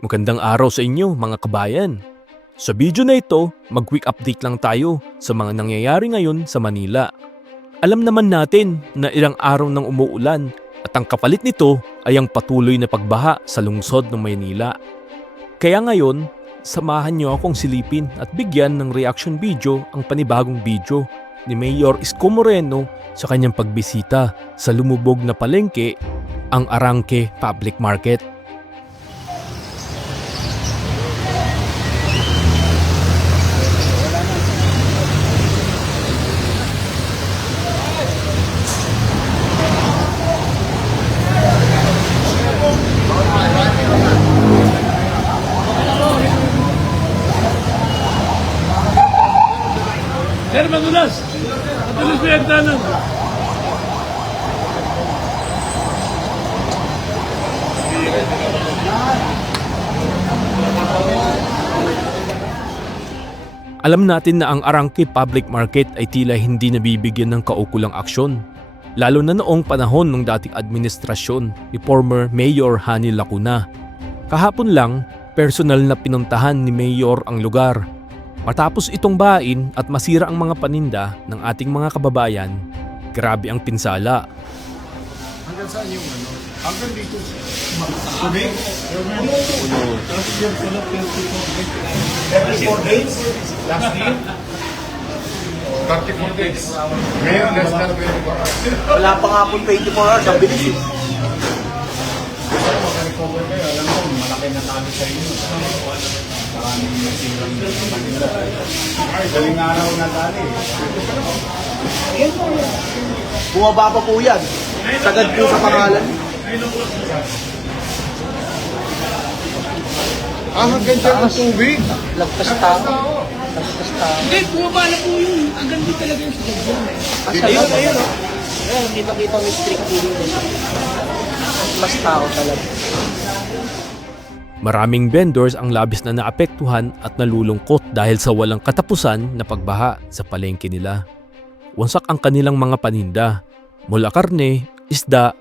Magandang araw sa inyo mga kabayan. Sa video na ito, mag-quick update lang tayo sa mga nangyayari ngayon sa Manila. Alam naman natin na ilang araw nang umuulan at ang kapalit nito ay ang patuloy na pagbaha sa lungsod ng Maynila. Kaya ngayon, samahan niyo akong silipin at bigyan ng reaction video ang panibagong video ni Mayor Isko Moreno sa kanyang pagbisita sa lumubog na palengke, ang Arangke Public Market. Sir, madulas! Madulas po yung hagdanan. Alam natin na ang Arangke Public Market ay tila hindi nabibigyan ng kaukulang aksyon. Lalo na noong panahon ng dating administrasyon ni former Mayor Hani Lacuna. Kahapon lang, personal na pinuntahan ni Mayor ang lugar. Matapos itong bain at masira ang mga paninda ng ating mga kababayan, grabe ang pinsala. Hanggang saan yung ano? Hanggang dito. 34 days? Last year? 34 days. Ngayon, less than 24 hours. Wala pa nga po 24 hours, ang bilis eh. Pero makarecover kayo, alam mo, malaki na talo sa inyo. Maraming nasirang Manila. Ay, galing araw na tali. Bumaba pa po yan. Sagad po sa pangalan. Ah, hanggang dyan ang tubig. Lagpas tao. Lagpas tao. Hindi, bumaba na po yung hanggang di talaga yung sasakyan. Ayun, ayun, oh. Ayun, kita-kita may strict yun. Lagpas tao talaga. Maraming vendors ang labis na naapektuhan at nalulungkot dahil sa walang katapusan na pagbaha sa palengke nila. Wansak ang kanilang mga paninda, mula karne, isda,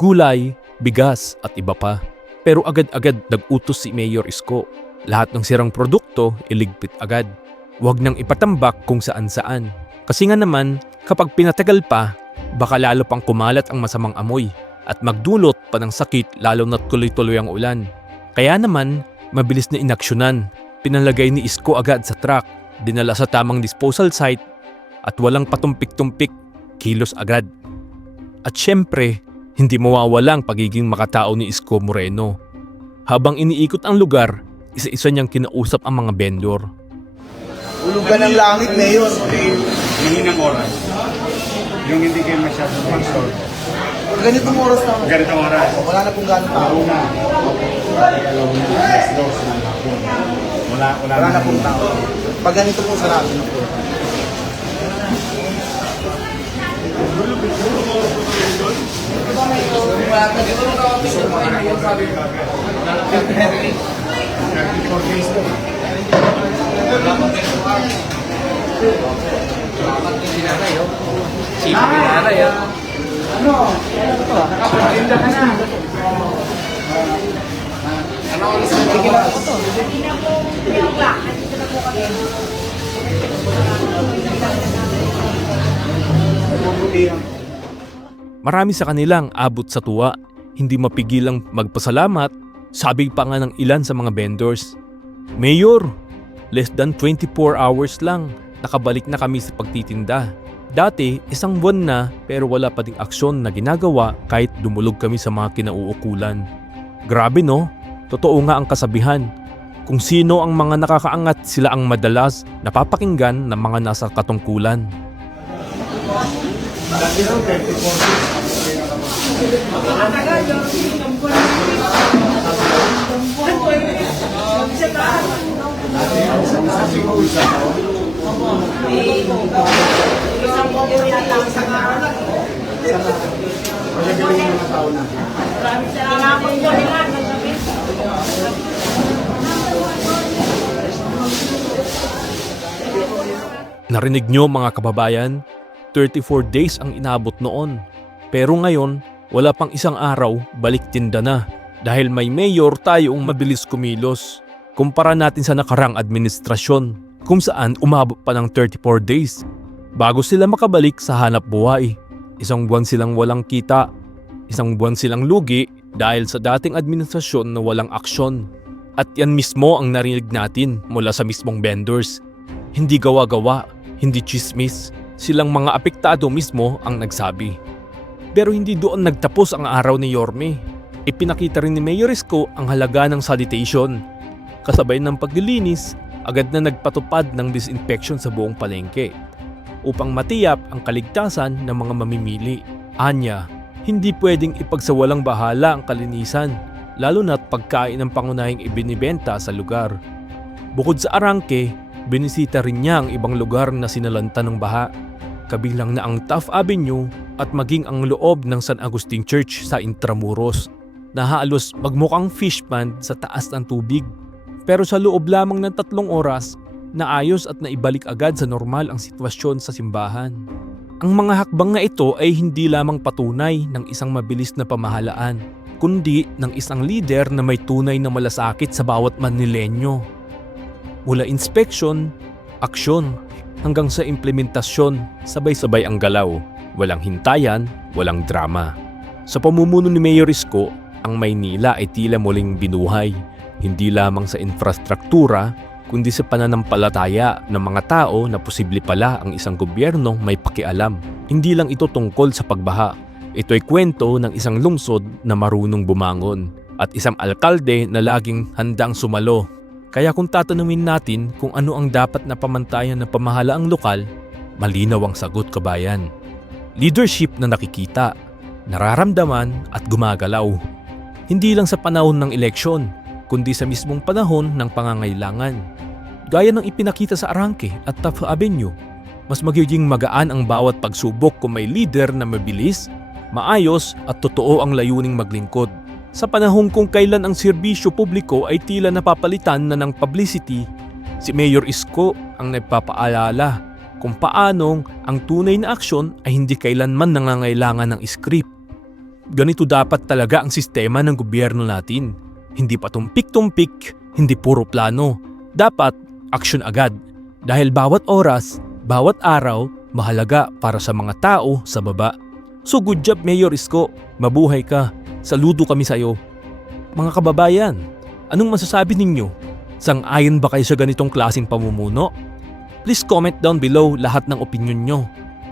gulay, bigas at iba pa. Pero agad-agad nag-utos si Mayor Isko. Lahat ng sirang produkto iligpit agad. Huwag nang ipatambak kung saan-saan. Kasi nga naman, kapag pinatagal pa, baka lalo pang kumalat ang masamang amoy at magdulot pa ng sakit lalo na't tuloy-tuloy ang ulan. Kaya naman, mabilis na inaksyonan. Pinalagay ni Isko agad sa truck, dinala sa tamang disposal site at walang patumpik-tumpik, kilos agad. At syempre, hindi mawawala ang pagiging makatao ni Isko Moreno. Habang iniikot ang lugar, isa-isa niyang kinausap ang mga vendor. Ulugan ng langit, Mayor. Mahinang oras. Yung hindi kayo masyadong sponsor. Ganitong oras na. Ganitong oras. Wala na pong gano'ng tao. Una. Alauna. Alas dos ng hapon. Wala, wala, Wala na pong tao. Pag ganito po sarado na po. Marami sa kanilang abot sa tuwa, hindi mapigilang magpasalamat, sabi pa nga ng ilan sa mga vendors. Mayor, less than 24 hours lang, nakabalik na kami sa pagtitinda. Dati, isang buwan na pero wala pa ding aksyon na ginagawa kahit dumulog kami sa mga kinauukulan. Grabe no? Totoo nga ang kasabihan. Kung sino ang mga nakakaangat, sila ang madalas napapakinggan ng mga nasa katungkulan. Magagaling yung mga Narinig nyo mga kababayan, 34 days ang inabot noon. Pero ngayon, wala pang isang araw, balik tinda na. Dahil may mayor tayong mabilis kumilos. Kumpara natin sa nakarang administrasyon kung saan umabot pa ng 34 days bago sila makabalik sa hanap buhay. Isang buwan silang walang kita, isang buwan silang lugi dahil sa dating administrasyon na walang aksyon. At yan mismo ang narinig natin mula sa mismong vendors. Hindi gawa-gawa, hindi chismis, silang mga apektado mismo ang nagsabi. Pero hindi doon nagtapos ang araw ni Yorme. Ipinakita rin ni Mayor Isko ang halaga ng sanitation. Kasabay ng paglilinis, agad na nagpatupad ng disinfection sa buong palengke upang matiyap ang kaligtasan ng mga mamimili. Anya, hindi pwedeng ipagsawalang bahala ang kalinisan, lalo na't pagkain ng pangunahing ibinibenta sa lugar. Bukod sa Arangke, binisita rin niya ang ibang lugar na sinalanta ng baha, kabilang na ang Taft Avenue at maging ang loob ng San Agustin Church sa Intramuros, na halos magmukhang fish pond sa taas ng tubig. Pero sa loob lamang ng tatlong oras, naayos at naibalik agad sa normal ang sitwasyon sa simbahan. Ang mga hakbang na ito ay hindi lamang patunay ng isang mabilis na pamahalaan, kundi ng isang leader na may tunay na malasakit sa bawat Manilenyo. Mula inspection, aksyon, hanggang sa implementasyon, sabay-sabay ang galaw. Walang hintayan, walang drama. Sa pamumuno ni Mayor Isko, ang Maynila ay tila muling binuhay, hindi lamang sa infrastruktura, kundi sa pananampalataya ng mga tao na posible pala ang isang gobyerno may pakialam. Hindi lang ito tungkol sa pagbaha. Ito ay kwento ng isang lungsod na marunong bumangon at isang alkalde na laging handang sumalo. Kaya kung tatanungin natin kung ano ang dapat na pamantayan ng pamahalaang lokal, malinaw ang sagot kabayan. Leadership na nakikita, nararamdaman at gumagalaw. Hindi lang sa panahon ng eleksyon, kundi sa mismong panahon ng pangangailangan. Gaya ng ipinakita sa Arangke at Taft Avenue, mas magiging magaan ang bawat pagsubok kung may leader na mabilis, maayos at totoo ang layuning maglingkod. Sa panahon kung kailan ang serbisyo publiko ay tila napapalitan na ng publicity, si Mayor Isko ang nagpapaalala kung paanong ang tunay na aksyon ay hindi kailanman nangangailangan ng script. Ganito dapat talaga ang sistema ng gobyerno natin. Hindi patumpik-tumpik, hindi puro plano. Dapat aksyon agad. Dahil bawat oras, bawat araw, mahalaga para sa mga tao sa baba. So good job Mayor Isko, mabuhay ka. Saludo kami sa iyo. Mga kababayan, anong masasabi ninyo? Sang-ayon ba kayo sa ganitong klaseng pamumuno? Please comment down below lahat ng opinion nyo.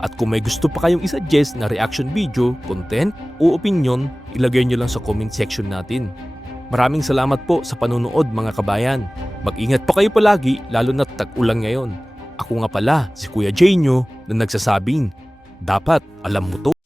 At kung may gusto pa kayong isuggest na reaction video, content o opinion, ilagay nyo lang sa comment section natin. Maraming salamat po sa panunood mga kabayan. Mag-ingat po kayo palagi lalo na tag-ulan ngayon. Ako nga pala si Kuya Jay nyo na nagsasabing, dapat alam mo to.